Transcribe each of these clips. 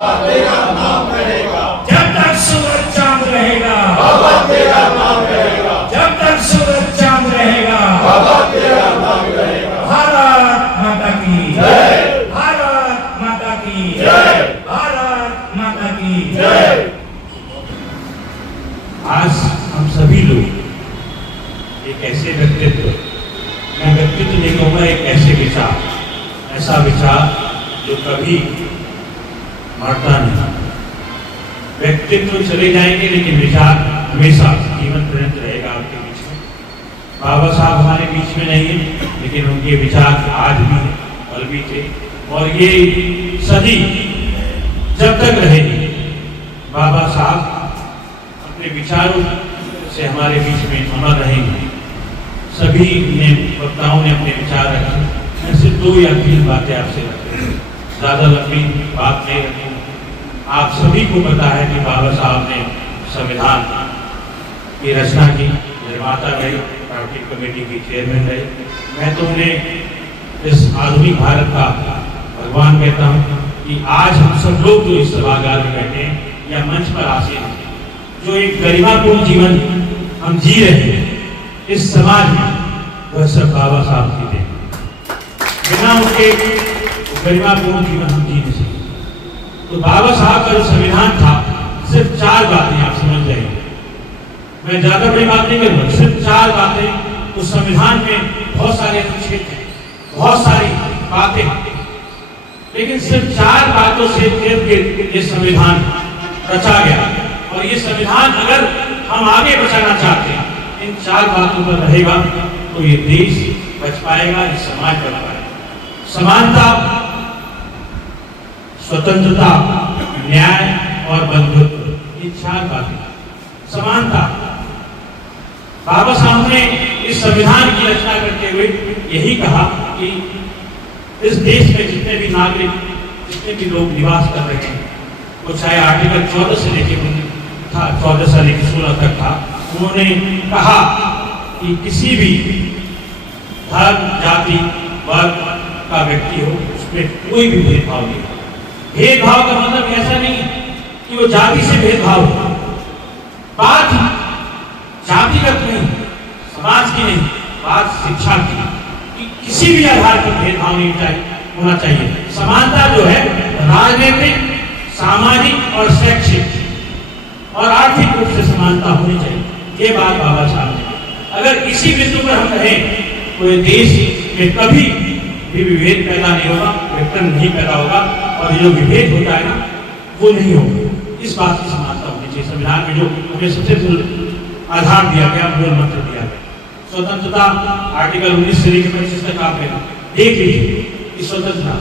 तेरा नाम रहेगा। जब तक सूरज चांद रहेगा बाबा तेरा नाम रहेगा। जब तक सूरज चांद रहेगा बाबा तेरा नाम रहेगा। भारत माता की जय। भारत माता की जय। भारत माता की जय। आज हम सभी लोग एक ऐसे व्यक्तित्व, मैं व्यक्तित्व नहीं कहूँगा, एक ऐसे विचार, ऐसा विचार जो कभी मरता नहीं। व्यक्तित्व चले जाएंगे लेकिन विचार हमेशा जीवन पर्यंत रहेगा आपके बीच में। बाबा साहब हमारे बीच में नहीं है लेकिन उनके विचार आज भी हैं, कल भी थे और ये सदी जब तक रहेगी बाबा साहब अपने विचारों से हमारे बीच में अमर रहेंगे। सभी ने वक्ताओं ने अपने विचार रखे। मैं सिर्फ 2 या 3 बातें आपसे रखती हूँ, ज़्यादा लंबी बात नहीं रखूँ। आप सभी को पता है कि बाबा साहब ने संविधान की रचना की, निर्माता रहे, पार्टी कमेटी की चेयरमैन रहे। मैं तो उन्हें इस आधुनिक भारत का भगवान कहता हूँ कि आज हम सब लोग जो इस सभागार में बैठे हैं या मंच पर आसीन हैं, जो एक गरिमापूर्ण जीवन हम जी रहे हैं इस समाज में, वह सब बाबा साहब की देन। बिना उनके गरिमापूर्ण जीवन हम जी नहीं सकते। तो बाबा साहब का जो संविधान था, सिर्फ 4 बातें आप समझ जाएंगे। मैं ज्यादा बड़ी बात नहीं करूंगा, सिर्फ 4 बातें। उस संविधान में बहुत सारे अनुच्छेद थे, बहुत सारी बातें, लेकिन सिर्फ 4 बातों से ये संविधान रचा गया। और ये संविधान अगर हम आगे बचाना चाहते हैं, इन 4 बातों पर रहेगा तो ये देश बच पाएगा, ये समाज बच पाएगा। समानता, स्वतंत्रता, न्याय और बंधुत्व, ये 4 बातें। समानता, बाबा साहब ने इस संविधान की रचना करते हुए यही कहा कि इस देश में जितने भी नागरिक, जितने भी लोग निवास कर रहे हैं, वो चाहे आर्टिकल 14 से लेकर 14 से लेकर 16 तक था, उन्होंने कहा कि किसी भी धर्म, जाति, वर्ग का व्यक्ति हो, उसमें कोई भी भेदभाव नहीं। भेदभाव का मतलब ऐसा नहीं कि वो जाति से भेदभाव हो, बात जातिगत नहीं, समाज की नहीं, बात शिक्षा की, कि किसी भी आधार पर भेदभाव नहीं होना चाहिए। समानता जो है राजनीतिक, सामाजिक और शैक्षिक और आर्थिक रूप से समानता होनी चाहिए। ये बात बाबा साहब ने, अगर इसी बिंदु पर हम कहें तो ये देश में कभी भी विभेद पैदा नहीं होगा, विघटन नहीं पैदा होगा, और जो विभेद होता है ना, वो नहीं होगा। इस बात की समानता होनी चाहिए। संविधान में जो हमें सबसे मूल आधार दिया गया, मूल मंत्र दिया गया, स्वतंत्रता, आर्टिकल 19 से लेकर 25 तक आप देख लीजिए कि स्वतंत्रता,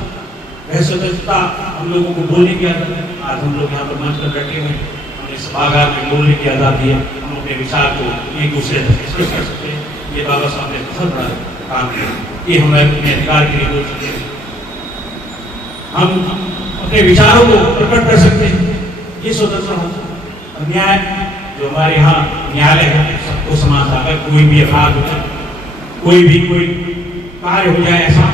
वह स्वतंत्रता हम लोगों को बोलने की आदत है। आज हम लोग यहाँ पर मंच पर बैठे हुए हैं, हमें सभागार में बोलने की आज़ादी है, हम अपने विचार को एक दूसरे तक एक्सप्रेस कर सकते हैं। ये बाबा साहब ने बहुत बड़ा काम किया कि हम अपने अधिकार के लिए बोल सकते हैं, हम अपने विचारों को प्रकट कर सकते हैं। ये स्वतंत्र होता है। न्याय, जो हमारे यहाँ न्यायालय है, सबको समान था। अगर कोई भी अपराध हो जाए, कोई कार्य हो जाए, ऐसा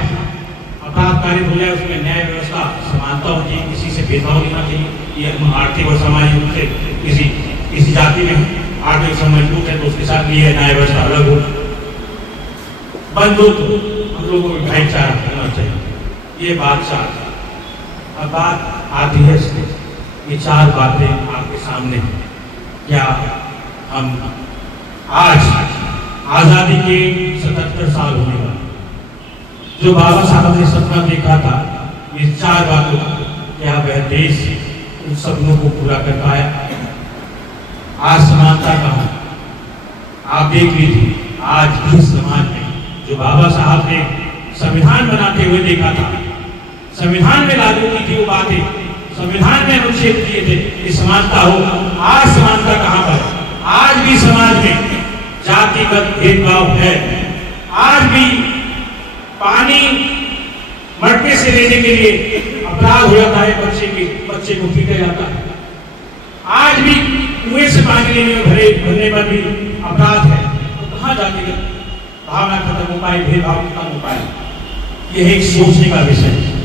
अपराध कार्य हो जाए, उसमें न्याय व्यवस्था समानता होनी चाहिए, किसी से भेदभाव नहीं होना चाहिए। ये हम आर्थिक और सामाजिक रूप से किसी जाति में आर्थिक मजबूत है तो उसके साथ ये न्याय व्यवस्था अलग हो। बंधुत्व, हम लोगों को भाईचारा होना चाहिए। ये बात 4। अब बात आती है ये 4 बातें आपके सामने हैं। क्या हम आज आजादी के 77 साल होने वाले, जो बाबा साहब ने सपना देखा था, ये 4 बातों, क्या वह देश उन सपनों को पूरा कर पाया? आज समानता कहाँ? आप देख लीजिए, आज भी समाज में जो बाबा साहब ने संविधान बनाते हुए देखा था, संविधान में लागू की थी वो बातें, संविधान में अनुच्छेद किए थे कि समानता हो, आज समानता कहाँ पर? आज भी समाज में जातिगत भेदभाव है। आज भी पानी मटके से लेने के लिए अपराध हो जाता है, बच्चे को पीटा जाता है। आज भी कुएं से पानी लेने में भरने पर भी अपराध है। तो कहाँ जातिगत भावना खत्म हो पाए, भेदभाव खत्म हो पाए? यह एक सोचने का विषय है।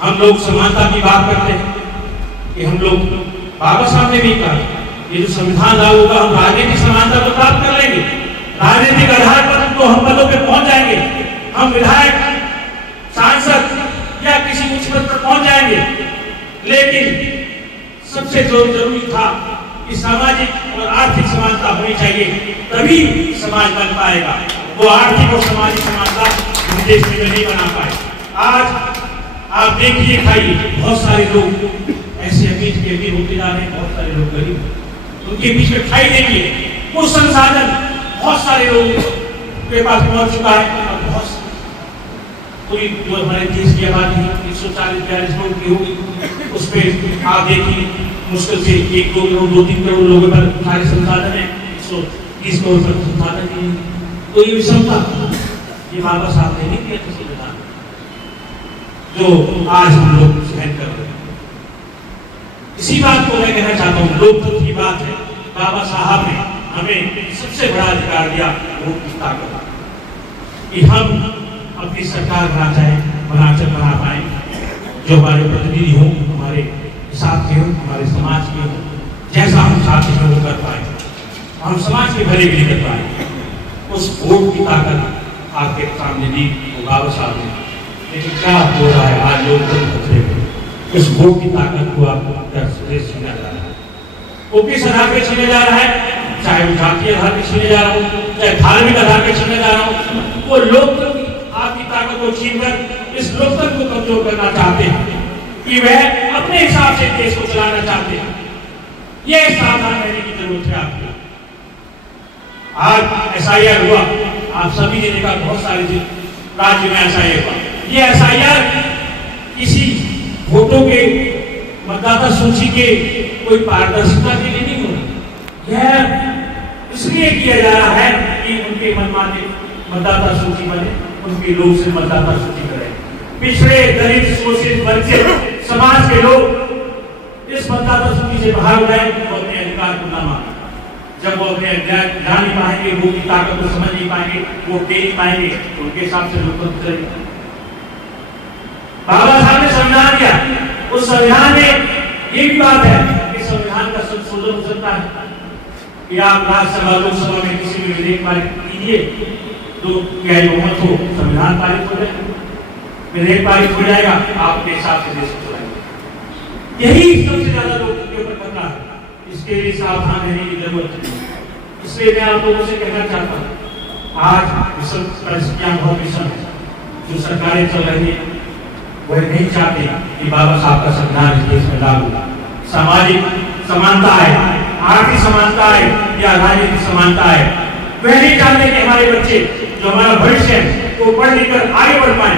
हम लोग समानता की बात करते हैं कि हम लोग बाबा साहब ने भी कहा ये जो संविधान लागू होगा हम राजनीतिक समानता तो प्राप्त कर लेंगे, राजनीतिक आधार पर तो हम पदों पे पहुंच जाएंगे, हम विधायक सांसद या किसी उच्च पद पर पहुंच जाएंगे। लेकिन सबसे जो जरूरी था कि सामाजिक और आर्थिक समानता होनी चाहिए, तभी समाज बन पाएगा। वो आर्थिक और सामाजिक समानता हम देश में नहीं बना पाए। आज आप देखिए खाइए, बहुत सारे लोग ऐसे अमीर के अमीर होते जा रहे हैं, बहुत सारे लोग गरीब, उनके बीच में खाई देखिए, वो संसाधन बहुत सारे लोग के पास पहुंच चुका है। और बहुत पूरी जो हमारे देश की आबादी 140-42 करोड़ की होगी, उसमें आप देखिए मुश्किल से 1 करोड़ 2-3 करोड़ लोगों पर सारे संसाधन है, 130 करोड़ पर संसाधन नहीं। तो ये विषमता ये बाबा साहब ने नहीं किया था संविधान, जो आज हम लोग सहन कर रहे हैं। इसी बात को मैं कहना चाहता हूँ, लोकतंत्र की बात है। बाबा साहब ने हमें सबसे बड़ा अधिकार दिया वोट की ताकत, कि हम अपनी सरकार बना पाए, जो हमारे प्रतिनिधि हो, हमारे हिसाब के हो, हमारे समाज के हो, जैसा हम चाहते हैं वो कर पाए, हम समाज के भले के लिए कर पाए। उस वोट की ताकत आपके सामने दी वो बाबा साहब ने। लेकिन क्या हो रहा है आज लोकतंत्र खतरे में, उस वोट की ताकत को आपको छीना जा रहा है। वो किस आधार पर छीने जा रहा है, चाहे वो जातीय आधार पर छीने जा रहा हो, चाहे धार्मिक आधार पर छीने जा रहा हो, वो लोकतंत्र आपकी ताकत को छीनकर इस लोकतंत्र को कमजोर करना चाहते हैं कि वह अपने हिसाब से देश को चलाना चाहते हैं। यह सावधान रहने की जरूरत है आपको। आज SIR हुआ, आप सभी ने देखा, बहुत सारे राज्य में SIR हुआ। ये SIR किसी वोटों के मतदाता सूची के कोई पारदर्शिता के लिए नहीं हो रहा, यह इसलिए किया जा रहा है कि उनके मनमाने मतदाता सूची बने, उनके लोग से मतदाता सूची करें। पिछड़े दलित शोषित वंचित समाज के लोग इस मतदाता सूची से बाहर हो जाए, वो अपने अधिकार को न माने। जब वो अपने जान नहीं पाएंगे, वो की ताकत को समझ नहीं पाएंगे, वो दे नहीं पाएंगे, तो उनके हिसाब से लोकतंत्र चलेगा। बाबा साहब ने संविधान दिया, उस संविधान में ये भी बात है कि संविधान का संशोधन हो सकता है कि आप राज्यसभा लोकसभा में किसी भी विधेयक पारित कीजिए तो क्या बहुमत हो, संविधान पारित हो जाएगा, विधेयक पारित हो जाएगा, आपके हिसाब से देश को चलाएंगे। यही सबसे ज्यादा लोगों के ऊपर खतरा है। इसके लिए सावधान रहने की जरूरत है। इसलिए मैं आप लोगों से कहना चाहता हूँ, आज विषम परिस्थितियां बहुत विषम है। जो सरकारें चल रही है वह नहीं चाहते कि बाबा साहब का संविधान इस देश में लागू हो। सामाजिक समानता है, आर्थिक समानता है या राजनीतिक समानता है, वह नहीं चाहते कि हमारे बच्चे जो हमारा भविष्य है वो पढ़ लिख कर आगे बढ़ पाए।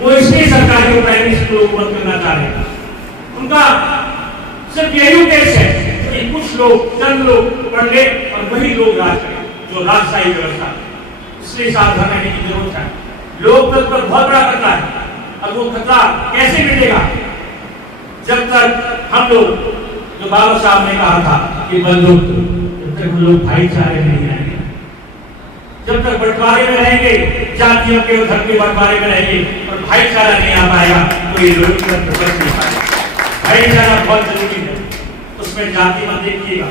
वो इसलिए सरकारी और प्राइमरी स्कूलों को बंद करना चाह रहे हैं। उनका सिर्फ यही उद्देश्य है कि कुछ लोग, चंद लोग पढ़ ले और वही लोग राज करें, जो राजशाही व्यवस्था। इसलिए सावधान रहने की जरूरत है। लोकतंत्र पर बहुत बड़ा खतरा है। अब वो खतरा कैसे मिटेगा? जब तक हम लोग, जो बाबा साहब ने कहा था कि बंधुत्व, जब तक हम लोग भाईचारे में नहीं रहेंगे, जब तक बंटवारे में रहेंगे, जातियों के और धर्म के बंटवारे में रहेंगे और भाईचारा नहीं आ पाएगा, तो ये लोकतंत्र बच नहीं पाएगा। भाईचारा बहुत जरूरी है। उसमें जाति मत देखिएगा,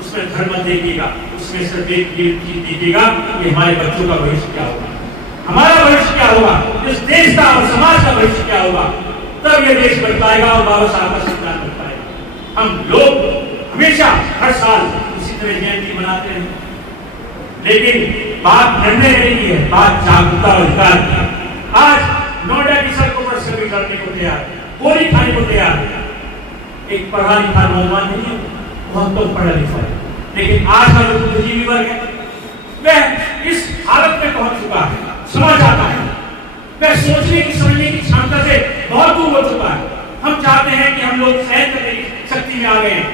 उसमें धर्म मत देखिएगा, उसमें सिर्फ एक चीज देखिएगा कि हमारे बच्चों का भविष्य क्या होगा, हमारा भविष्य क्या होगा, इस देश का और समाज का भविष्य क्या होगा। तब ये देश बच पाएगा और बाबा साहब का संविधान बच पाएगा। हम लोग हमेशा हर साल इसी तरह जयंती मनाते हैं, लेकिन बात निर्णय नहीं की है, बात जागरूकता और अधिकार की है। आज नोएडा की सड़कों पर सभी लड़ने को तैयार, गोली खाने को तैयार। एक पढ़ा लिखा नौजवान नहीं है, बहुत तो पढ़ा लिखा है, लेकिन आज का जो बुद्धिजीवी वर्ग है वह इस हालत में पहुंच चुका है, समझ आता है, वह सोचने की समझने की क्षमता से बहुत दूर हो चुका है। हम चाहते हैं कि हम लोग सहन करने की शक्ति में आ गए हैं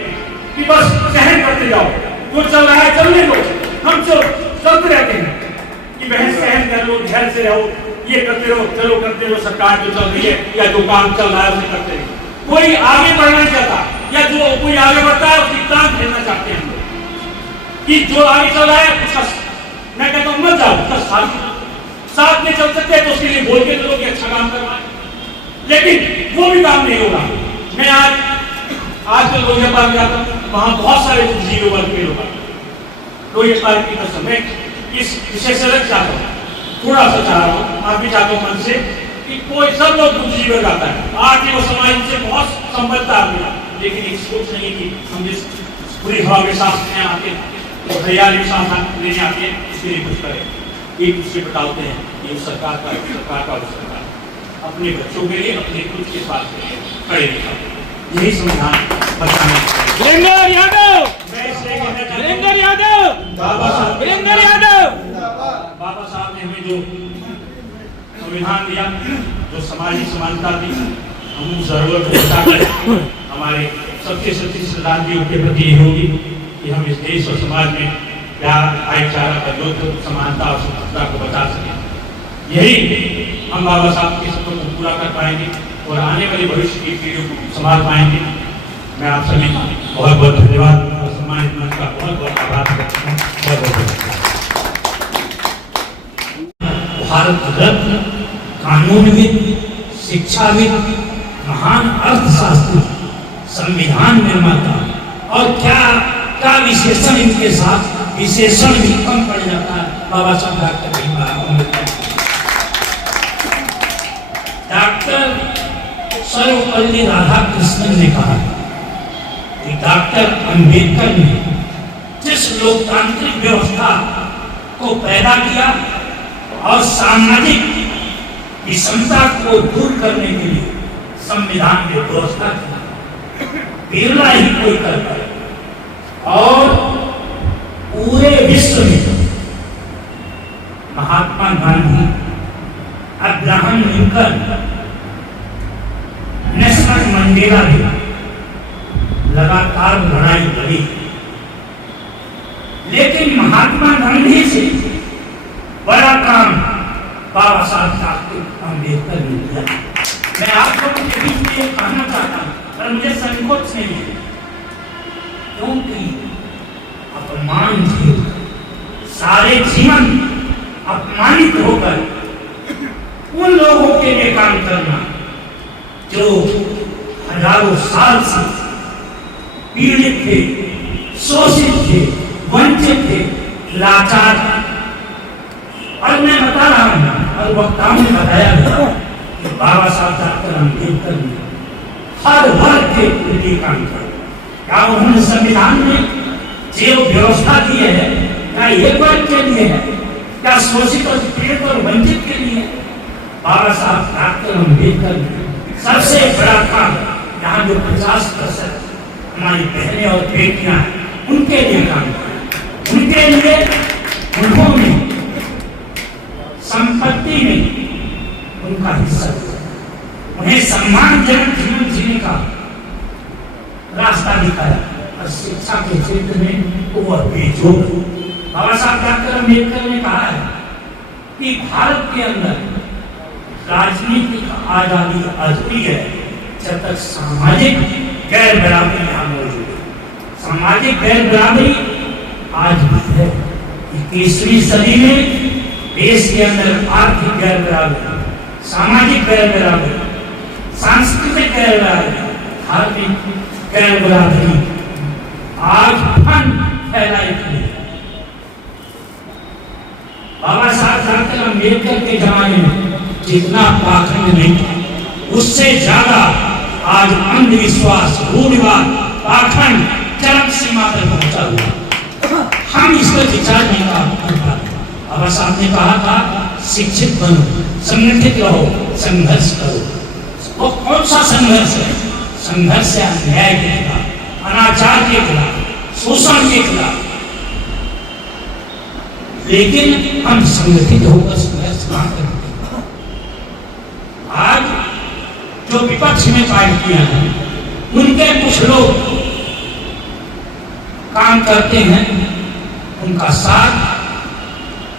कि बस सहन करते जाओ, जो चल रहा है चलने दो। हम चलते रहते हैं कि बहन सहन कर लो, धैर्य से रहो, ये करते रहो, चलो करते रहो, सरकार जो चल रही है या जो काम चल रहा है उसे करते रहो। कोई आगे बढ़ना नहीं चाहता, या जो कोई आगे बढ़ता है उसकी टांग खेलना चाहते हैं हम लोग कि जो आगे चल रहा है उसका, मैं कहता हूँ मत जाओ, उसका साथ में चल सकते हैं तो उसके लिए बोल के चलो कि अच्छा काम करवाए। लेकिन वो भी काम नहीं होगा। मैं आज कल लोहिया पार्क जाता हूँ, वहां बहुत सारे बुद्धिजीवी वर्ग के लोग आते हैं। लोहिया पार्क की कसम मैं इस विषय से अलग चाहता हूँ, थोड़ा सा चाह रहा हूँ, आप भी चाहता हूँ मन से कि कोई सब लोग बुद्धिजीवी वर्ग आता है, आके वो समाज से बहुत संबद्धता मिला, लेकिन एक सोच नहीं कि हम जिस पूरी हवा में सांस लेने आते हैं, तो हरियाली में सांस लेने आते हैं, इसके लिए कुछ करें। एक दूसरे बताते हैं ये सरकार का वो सरकार अपने बच्चों के लिए, अपने खुद के स्वास्थ्य के लिए खड़े नहीं, यही संविधान बताना। वीरेंद्र यादव, मैं इसलिए कहना चाहता हूं, वीरेंद्र यादव, वीरेंद्र यादव, बाबा साहब ने हमें जो संविधान दिया, जो सामाजिक समानता दी, हम उस जरूरत को बचाकर हमारे सबसे सच्ची श्रद्धांजलि उनके प्रति ये होगी कि हम इस देश और समाज में प्यार, भाईचारा, बंधुत्व, समानता और स्वतंत्रता को बचा सकें। यही हम बाबा साहब के सपनों को पूरा कर पाएंगे और आने वाली भविष्य की पीढ़ियों को संभाल पाएंगे। मैं आप सभी बहुत बहुत धन्यवाद और सम्मानित मंच का बहुत बहुत आभार करता हूँ। बहुत बहुत भारत रत्न, कानूनविद, शिक्षाविद, महान अर्थशास्त्री, संविधान निर्माता और क्या विशेषण इनके साथ विशेषण भी कम पड़ जाता है। बाबा साहब डॉक्टर भीमराव अम्बेडकर, डॉक्टर सर्वपल्ली राधाकृष्णन ने कहा कि डॉक्टर अम्बेडकर ने जिस लोकतांत्रिक व्यवस्था को पैदा किया और सामाजिक विषमता को दूर करने के लिए संविधान की व्यवस्था की, बिरला ही कोई कर पाए। और पूरे विश्व में Mahatma Gandhi, Abraham Lincoln, Nelson Mandela भी लगातार लड़ाई लड़ी, लेकिन महात्मा गांधी से बड़ा काम बाबा साहब अम्बेडकर ने किया। मैं आप लोगों के बीच में कहना चाहता हूँ, पर मुझे संकोच नहीं है, क्योंकि अपमान थे, सारे जीवन अपमानित होकर उन लोगों के लिए काम करना जो हजारों साल से पीड़ित थे, शोषित थे, वंचित थे, लाचार थे। और मैं बता रहा हूँ और वक्ताओं ने बताया कि बाबा साहब डॉक्टर अम्बेडकर ने हर वर्ग के लिए काम किया। क्या उन्होंने संविधान में जो व्यवस्था दी है क्या एक वर्ग के लिए है, क्या शोषित और पीड़ित और वंचित के लिए? बाबा साहब डॉक्टर अम्बेडकर ने सबसे बड़ा काम यहाँ जो 50% हमारी बहनें और बेटियां हैं उनके लिए काम किया। उनके लिए उन्होंने संपत्ति में उनका हिस्सा दिया, उन्हें सम्मानजनक जीवन जीने का रास्ता दिखाया और शिक्षा के क्षेत्र में वह बेजोड़। बाबा साहब डॉक्टर अम्बेडकर ने कहा है कि भारत के अंदर राजनीतिक आजादी अधूरी है जब तक सामाजिक गैर बराबरी यहाँ मौजूद है। सामाजिक गैर बराबरी आज भी है। 21वीं सदी में देश के अंदर आर्थिक गैर बराबरी, सामाजिक गैर बराबरी, सांस्कृतिक गैर बराबरी, धार्मिक गैर बराबरी आज फन फैलाई थी। बाबा साहब डॉक्टर अम्बेडकर के जमाने में जितना पाखंड नहीं था, उससे ज्यादा आज अंधविश्वास, रूढ़िवाद, पाखंड चरम सीमा पर पहुंचा हुआ। हम इस पर विचार नहीं कर पाते। बाबा साहब ने कहा था शिक्षित बनो, संगठित रहो, संघर्ष करो। वो कौन सा संघर्ष है? संघर्ष है अन्याय के खिलाफ, अनाचार के खिलाफ, शोषण के खिलाफ। लेकिन हम संगठित होकर संघर्ष कहाँ करते? आज जो विपक्ष में पार्टियां हैं उनके कुछ लोग काम करते हैं, उनका साथ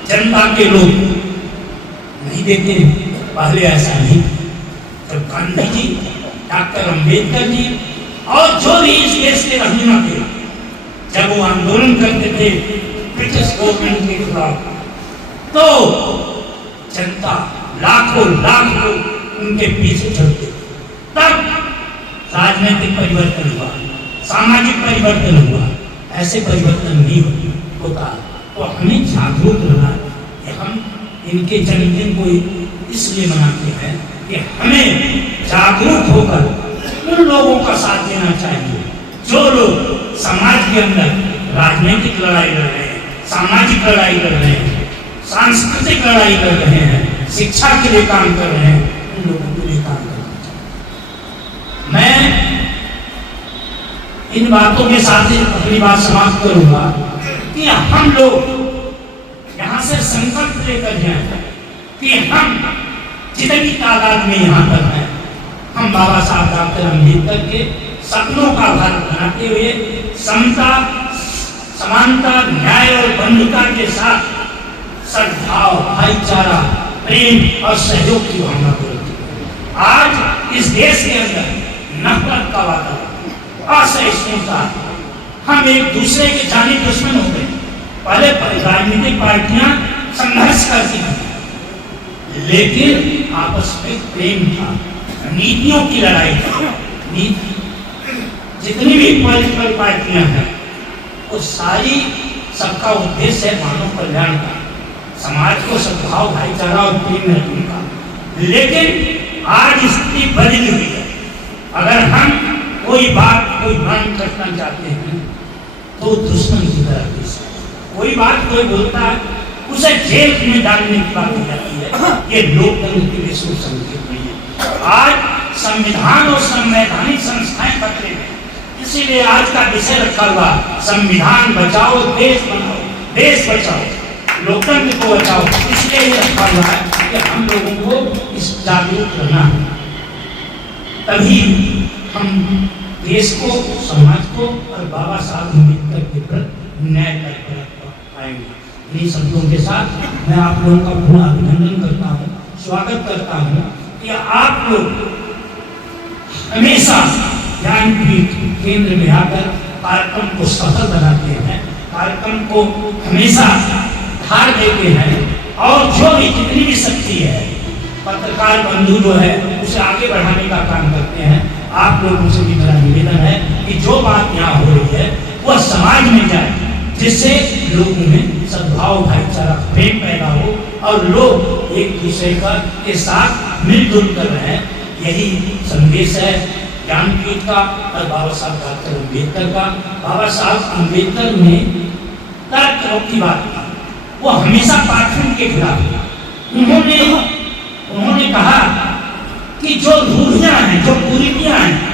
जनता के लोग नहीं देते। पहले ऐसा नहीं, जब गांधी जी, डॉक्टर अम्बेडकर जी और जो भी इस देश के रहनुमा थे, जब वो आंदोलन करते थे ब्रिटिश गवर्नमेंट के खिलाफ, तो जनता लाखों लाख लोग उनके पीछे चलते थे। तब राजनीतिक परिवर्तन हुआ, सामाजिक परिवर्तन हुआ। ऐसे परिवर्तन नहीं होता। तो हमें जागरूक रहना कि हम इनके जन्मदिन को इसलिए मनाते हैं कि हमें जागरूक होकर उन लोगों का साथ देना चाहिए जो लोग समाज के अंदर राजनीतिक लड़ाई लड़ रहे हैं, सामाजिक लड़ाई लड़ रहे हैं, सांस्कृतिक लड़ाई लड़ रहे हैं, शिक्षा के लिए काम कर रहे हैं। उन लोगों के लिए काम करना चाहिए। मैं इन बातों के साथ ही अपनी बात समाप्त करूंगा कि हम लोग यहाँ से संकल्प लेकर जाएं कि हम जितनी तादाद में यहाँ पर हैं, हम बाबा साहब डॉक्टर अम्बेडकर के सपनों का भारत बनाते हुए समता, समानता, न्याय और बंधुता के साथ सद्भाव, भाईचारा, प्रेम और सहयोग की भावना को रखते। आज इस देश के अंदर नफरत का वातावरण, असहिष्णुता, हम एक दूसरे के जानी दुश्मन हो गए। पहले राजनीतिक पार्टियां संघर्ष करती थी, लेकिन आपस में प्रेम था, नीतियों की लड़ाई थी। जितनी भी पॉलिटिकल पार्टियां हैं वो सारी, सबका उद्देश्य है मानव कल्याण का, समाज को सद्भाव, भाईचारा और प्रेम में रखने का। लेकिन आज स्थिति बदली हुई है। अगर हम कोई बात, कोई मांग करना चाहते हैं तो दुश्मन की तरह पेश है। कोई बात कोई बोलता है, उसे जेल में डालने की बात की जाती है। ये लोकतंत्र के लिए शुभ संकेत नहीं है। आज संविधान और संवैधानिक संस्थाएं खतरे में, इसीलिए आज का विषय रखा हुआ संविधान बचाओ, देश बनाओ, देश बचाओ, लोकतंत्र को बचाओ। इसलिए ये रखा हुआ है कि हम लोगों को इस जागरूक रहना है, तभी हम देश को, समाज को और बाबा साहब अम्बेडकर के प्रति न्याय कर पाएंगे। इन्हीं शब्दों के साथ मैं आप लोगों का पुनः अभिनंदन करता हूँ, स्वागत करता हूँ कि आप लोग हमेशा ज्ञानपीठ केंद्र में आकर कार्यक्रम को सफल बनाते हैं, कार्यक्रम को हमेशा धार देते हैं और जो भी जितनी भी शक्ति है, पत्रकार बंधु जो है उसे आगे बढ़ाने का काम करते हैं। आप लोगों से भी मेरा निवेदन है कि जो बात यहाँ हो रही है वह समाज में जाए, जिससे लोगों में सद्भाव, भाईचारा, प्रेम पैदा हो और लोग एक दूसरे के साथ मिलजुल कर रहे हैं। यही संदेश है ज्ञानपीठ का और बाबा साहब डॉक्टर अम्बेडकर का। बाबा साहब अम्बेडकर ने तर्क की बात की, वो हमेशा पाखंड के खिलाफ था। उन्होंने कहा कि जो रूढ़ियां हैं, जो कुरीतियां हैं,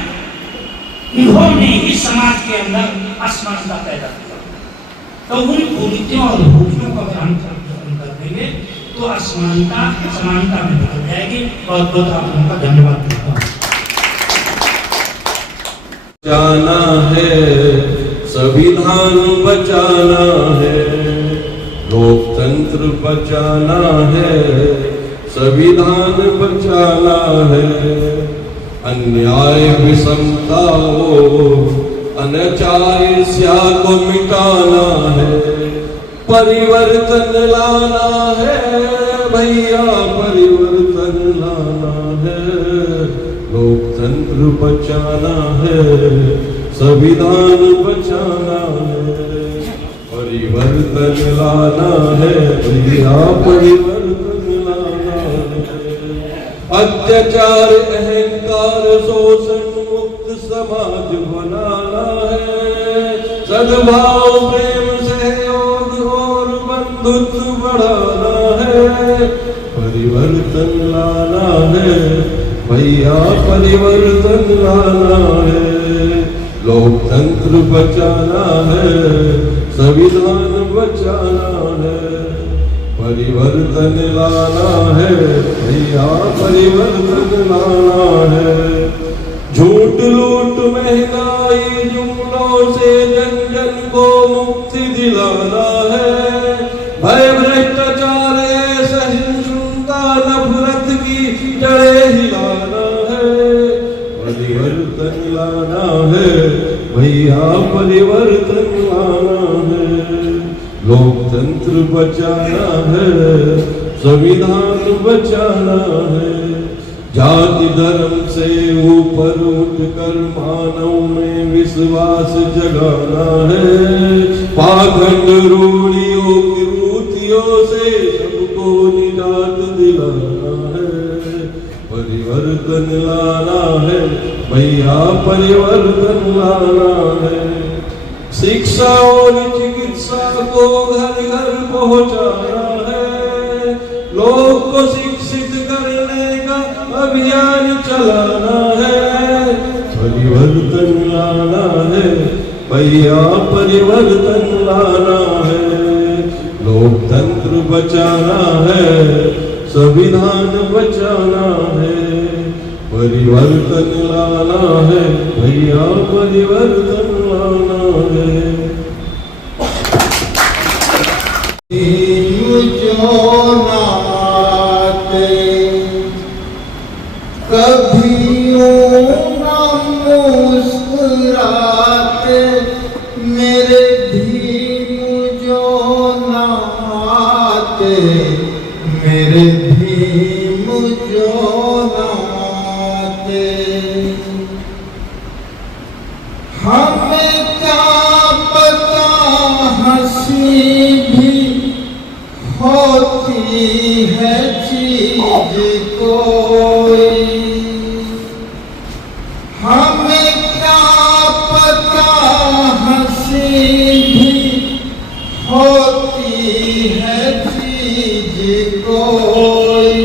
उन्होंने ही समाज के अंदर असमानता पैदा किया। तो उन कुरीतियों और रूढ़ियों का ध्यान कर देंगे तो असमानता समानता में बदल जाएगी। बहुत बहुत आप लोगों का धन्यवाद देता हूँ। बचाना है, संविधान बचाना है, लोकतंत्र बचाना है, संविधान बचाना है। अन्याय विषमताओं अनाचार्य को मिटाना है, परिवर्तन लाना है भैया, परिवर्तन लाना है। लोकतंत्र बचाना है, संविधान बचाना है, परिवर्तन लाना है भैया, परिवर्तन लाना है। अत्याचार, अहंकार, शोषण मुक्त समाज बनाना है, सद्भाव, प्रेम, सहयोग और बंधुत्व बढ़ाना है, परिवर्तन लाना है भैया, परिवर्तन लाना है। लोकतंत्र बचाना है, संविधान बचाना है, परिवर्तन लाना है भैया, परिवर्तन लाना है। झूठ, लूट, महंगाई, जुमलों से जन जन को मुक्ति दिलाना है, भय, भ्रष्टाचार, सहिष्णुता, नफरत की जड़ें हिलाना है, परिवर्तन लाना है भैया, परिवर्तन लाना है। लोकतंत्र बचाना है, संविधान बचाना है, जाति धर्म से ऊपर उठकर मानव में विश्वास जगाना है। पाखंड रूढ़ियों की रूतियों से सबको निजात दिलाना है। परिवर्तन लाना है भैया, परिवर्तन लाना है। शिक्षा और चिकित्सा को घर घर पहुंचाना है। लोग को शिक्षित करने का अभियान चलाना है। परिवर्तन लाना है भैया, परिवर्तन लाना है। लोकतंत्र बचाना है, संविधान बचाना है। परिवर्तन लाना है भैया, परिवर्तन लाना है। जो नाते कभी ना मुस्कुराते, मेरे भीम जो नाते, मेरे भीम जो नाते। हमें क्या पता हंसी भी होती है चीज कोई। हमें क्या पता हंसी भी होती है चीज कोई।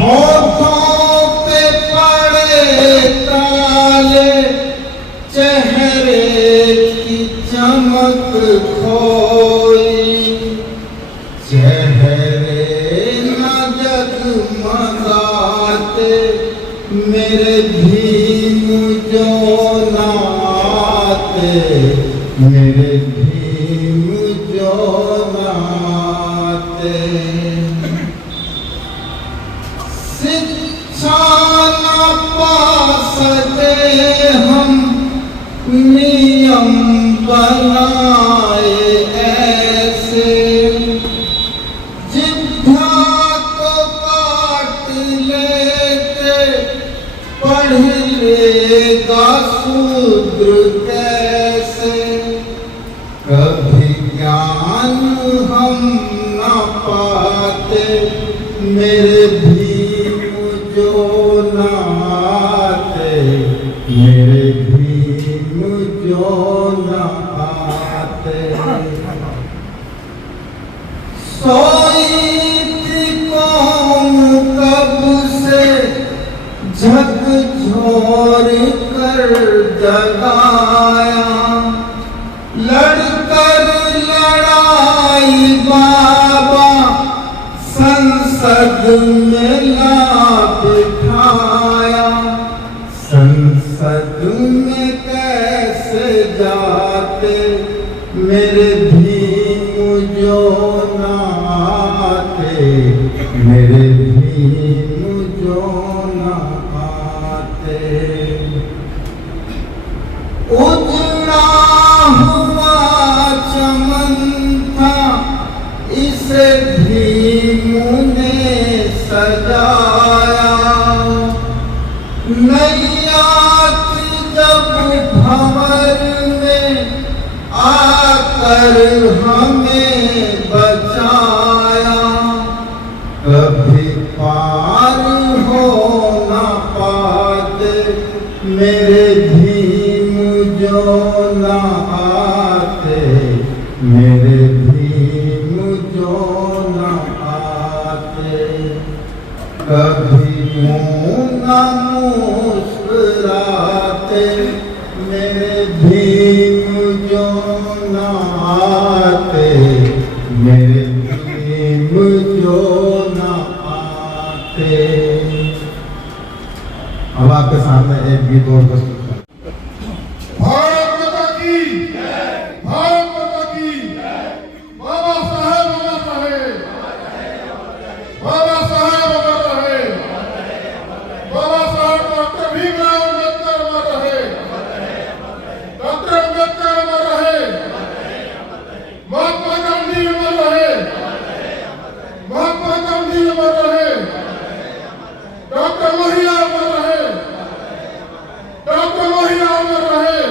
होठों पे पड़े ताले, चेहरे की चमक खोई। चेहरे न जगमगाते, मेरे भीम जो नाते, मेरे भीम जो नाते। शिक्षा न पा सके हम, नियम बनाए ऐसे। जिह्वा को काट लेते, पढ़ लेगा शूद्र कैसे। कभी ज्ञान हम न पाते, मेरे भीम जो नाते, मेरे भीम जो नाते। सोई थी कौम कब से, झकझोर कर जगाया। लड़कर लड़ाई बाबा, संसद में ला बिठाया। संसद में कैसे जाते, मेरे भीम जो नाते, मेरे भीम जो नाते। उजड़ा हुआ चमन था, इसे भीम ने सजाया। नैया की जब भंवर में आकर हमें बचाया। कभी पार हो न पाते, मेरे भीम जो नाते, मेरे भीम जो नाते। कभी मुँह न मुस्कुराते, मेरे भीम जो नाते, मेरे भीम जो नाते। अब आपके सामने एक गीत और प्रस्तुत है। भारत माता की जय, भारत माता की जय। बाबा साहेब अमर रहे, बाबा साहेब अमर रहे, बाबा साहेब डॉक्टर भीमराव अम्बेडकर अमर रहे, डॉक्टर अम्बेडकर अमर रहे, महात्मा गांधी अमर रहे, महात्मा गांधी अमर रहे, अमर रहे।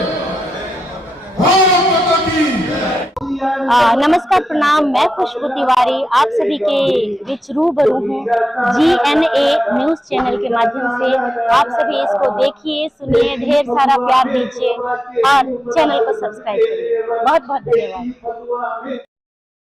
भारत माता की। नमस्कार, प्रणाम। मैं खुशबू तिवारी आप सभी के बीच रूबरू हूँ GNA न्यूज चैनल के माध्यम से। आप सभी इसको देखिए, सुनिए, ढेर सारा प्यार दीजिए और चैनल को सब्सक्राइब करिए। बहुत बहुत धन्यवाद।